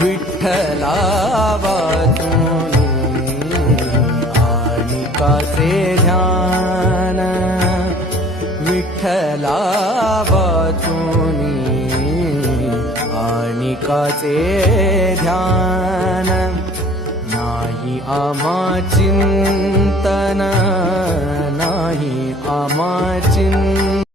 विठ्ठला वाचूनी आणि काचे ध्यान, विठ्ठला वाचूनी आणि काचे ध्यान, नाही आम्हा चिंतन, नाही आम्हा चिंतन.